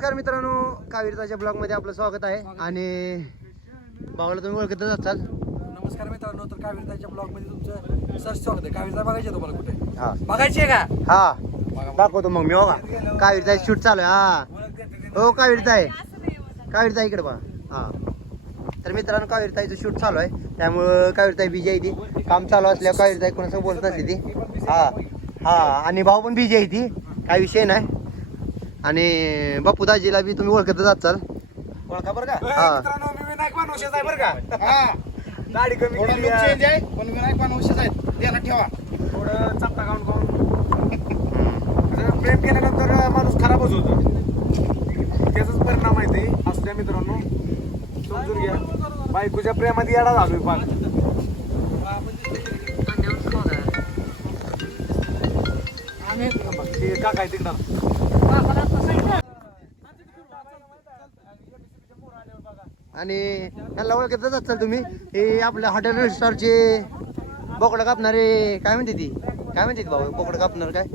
नमस्कार मित्रांनो कावीरताच्या ब्लॉगमध्ये आपलं स्वागत आहे. आणि भावाला तुम्ही ओळखतच असाल. नमस्कार मित्रांनो तर कावीरताच्या ब्लॉगमध्ये तुमचं सरस स्वागत आहे. कावीरता बघायचे तुम्हाला कुठे? हा. बघायचे का? हा. दाखवतो मग मी हो का? कावीरता शूट चालू आहे. हा. हो कावीरता आहे कावीरता इकडे बघा. हा. तर मित्रांनो कावीरताईचं शूट चालू आहे. त्यामुळं कावीरताई बिजी आहे ती. काम चालू असल्यावर कावीरताई कोणासोबत बोलत नसते ती. हा. हा. आणि भाऊ पण बिजी आहे ती. काय विषय नाही. आणि बापू दाजीला बी तुम्ही ओळखतच असाल. ओळखा बरं का? हा. मित्रांनो मी विनायक मानुषेच आहे बरं का? गाडी कमी थोडा केली लुक आहे. चेंज आहे. पण विनायक मानवशीच आहेत. ध्यानात ठेवा. थोडं चपटा खाऊन. खाऊन प्रेम केल्यानंतर माणूस खराबच होतो. त्याचाच परिणाम आहे ते. असल्या मित्रांनो समजून घ्या. बायकोच्या प्रेमात येडा झालोय पाक. ते काका आहे तिकडं. आणि त्यांना ओळखतच असाल तुम्ही हे आपल्या हॉटेल रेस्टॉरचे बोकडं कापणारे काय म्हणते ती काय म्हणते ती भाऊ बोकडं कापणार काय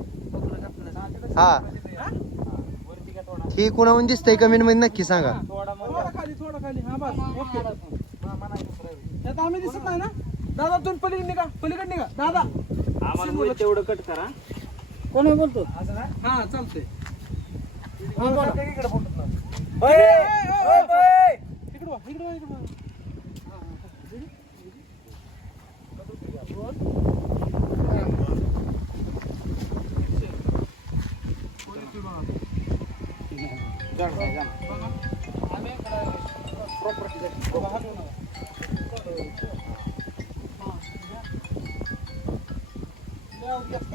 हा ही कोणाहून दिसतंय कमेंटमध्ये नक्की सांगा थोडा खाली थोडा खाली हा बस ओके त्यात आम्ही दिसत नाही ना दादा तुम्ही पलीकडे निघा पलीकडे निघा दादा आम्हाला तेवढं कट करा कोण बोलतो हा चालतंय हा, बोला. इकडे बोलतो ना. इकडे वा, इकडे वा,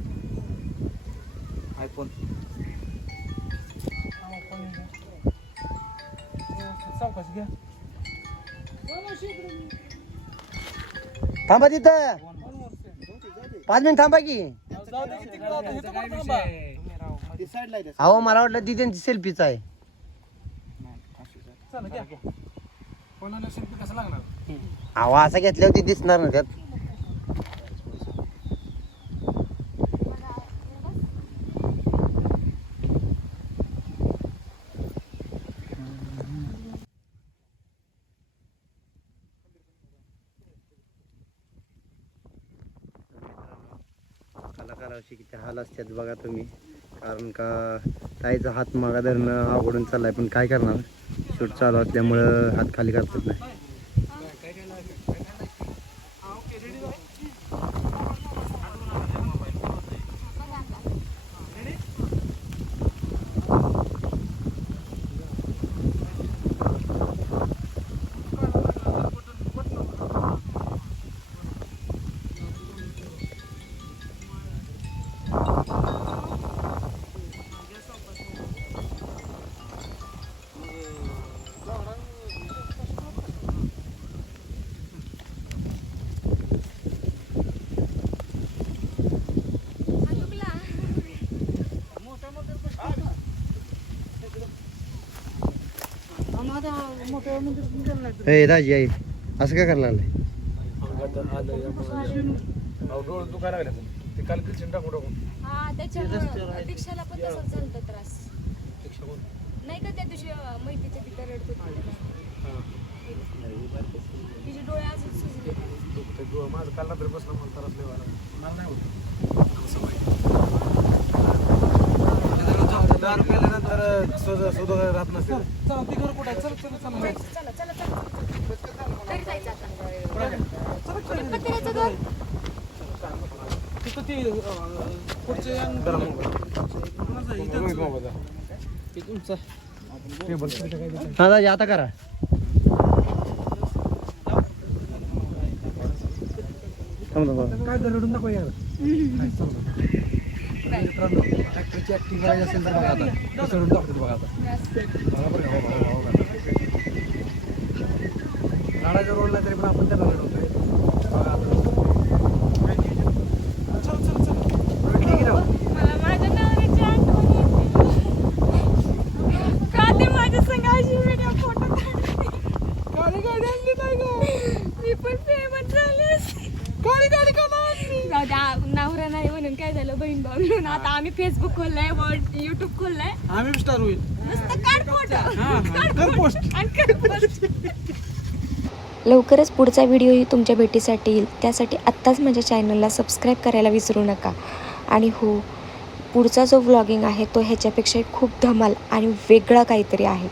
सावकाश घ्या. थांबा तिथं. पाच मिनिट थांबा की. अहो मला वाटलं ती त्यांची सेल्फीच आहे. अहो असं घेतल्यावर ती दिसणार ना त्यात. कलाकाराशी किती हाल असतात बघा तुम्ही. कारण का ताईचा हात मागा धरणं अवघडून चाललाय. पण काय करणार? शूट चालू असल्यामुळं हात खाली करतात नाही. ए दाजी आई. असं काय करायला लागलंय? हा त्याच्यामुळं दीक्षाला पण तसाच त्रास. नाही का त्या दिवशी अं, मैत्रीच्या तिथं रडत होती तिचे डोळे अजून सुजले. ते डोळं माझं काल रात्री बसलं मला नाही होत दारू प्यायल्यानंतर सुध- सुध राहत नसते चला ती घर कुठे चल चल चल चला. चला चला घरी जायचं आता. कुठे पत्र्याचं घर? तिथं ते पुढचे तुमचा. हा दाजी आता करा. काय तर रडून दाखव यार मित्रांनो ऍक्टरची ऍक्टिंग करायची असेल तर बघा आता. कसं दाखवतो बघा आता. बघा बरं का, हो, बघा, बघा, बघा. रडायचा तरी पण आपण त्याला रडवतोय बघा आता. चल चल चल रडली की राव? मला माझ्या नवऱ्याची आठवण येते का ते माझ्या संग अशी व्हिडिओ फोटो काळी गाडी आणली नाही गं. मी पण फेमस झाले काळी गाडी का नाही आणली? जाऊ द्या नवरा नाही म्हणून काय झालं बहीण भाऊ म्हणून आता आम्ही फेसबुक खोललाय युट्यूब खोललाय. आम्ही स्टार होईल. नुसतं काढ फोटो हा, कर पोस्ट आणि कर post. लवकरच पुढचा व्हिडिओही तुमच्या भेटीसाठी येईल. त्यासाठी आत्ताच माझ्या चॅनलला सबस्क्राईब करायला विसरू नका. आणि हो पुढचा जो व्लॉगिंग आहे तो ह्याच्यापेक्षाही खूप धमाल आणि वेगळा काहीतरी आहे.